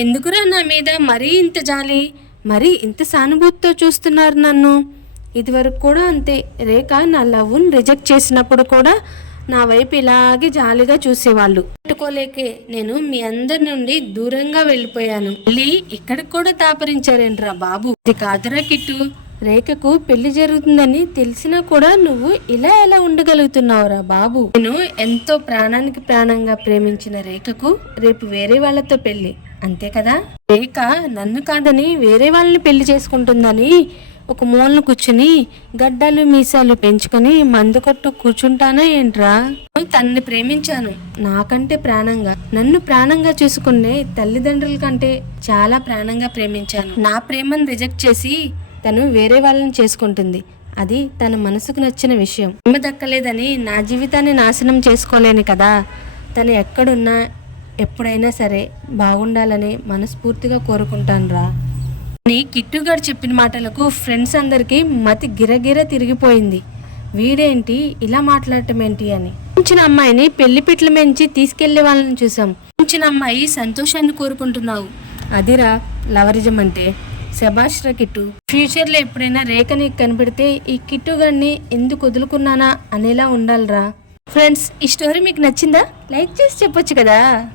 ఎందుకురా నా మీద మరీ ఇంత జాలి? మరీ ఇంత సానుభూతితో చూస్తున్నారు నన్ను? ఇదివరకు కూడా అంతే. రేఖ నా లవ్ని రిజెక్ట్ చేసినప్పుడు కూడా నా వైపు ఇలాగే జాలిగా చూసేవాళ్ళు. పెట్టుకోలేకే నేను మీ అందరి నుండి దూరంగా వెళ్ళిపోయాను. మళ్ళీ ఇక్కడికి కూడా తాపరించారేంట్రా బాబు? ఇది కాదురా కిట్టు. రేఖకు పెళ్ళి జరుగుతుందని తెలిసినా కూడా నువ్వు ఇలా ఎలా ఉండగలుగుతున్నావురా బాబు? నేను ఎంతో ప్రాణానికి ప్రాణంగా ప్రేమించిన రేఖకు రేపు వేరే వాళ్ళతో పెళ్ళి అంతే కదా? రేఖ నన్ను కాదని వేరే వాళ్ళని పెళ్ళి చేసుకుంటుందని ఒక మూలను కూర్చుని గడ్డలు మీసాలు పెంచుకొని మందు కొట్టు కూర్చుంటానా ఏంట్రా? తన్ని ప్రేమించాను నాకంటే ప్రాణంగా. నన్ను ప్రాణంగా చూసుకునే తల్లిదండ్రుల కంటే చాలా ప్రాణంగా ప్రేమించాను. నా ప్రేమను రిజెక్ట్ చేసి తను వేరే వాళ్ళని చేసుకుంటుంది. అది తన మనసుకు నచ్చిన విషయం. ప్రేమ దక్కలేదని నా జీవితాన్ని నాశనం చేసుకోలేను కదా? తను ఎక్కడున్నా ఎప్పుడైనా సరే బాగుండాలని మనస్ఫూర్తిగా కోరుకుంటాను రా అని కిట్టుగాడు చెప్పిన మాటలకు ఫ్రెండ్స్ అందరికీ మతి గిరగిర తిరిగిపోయింది. వీడేంటి ఇలా మాట్లాడటం ఏంటి అని. ఉంచిన అమ్మాయిని పెళ్ళి పిట్ల మెంచి తీసుకెళ్ళే వాళ్ళని చూసాం. ఉంచిన అమ్మాయి సంతోషాన్ని కోరుకుంటున్నావు. అదిరా లవరిజం అంటే శభాష్రా కిట్టు. ఫ్యూచర్లో ఎప్పుడైనా రేఖ నీకు కనిపెడితే ఈ కిట్టుగాడిని ఎందుకు వదులుకున్నానా అనేలా ఉండాలిరా. ఫ్రెండ్స్ ఈ స్టోరీ మీకు నచ్చిందా? లైక్ చేసి చెప్పొచ్చు కదా.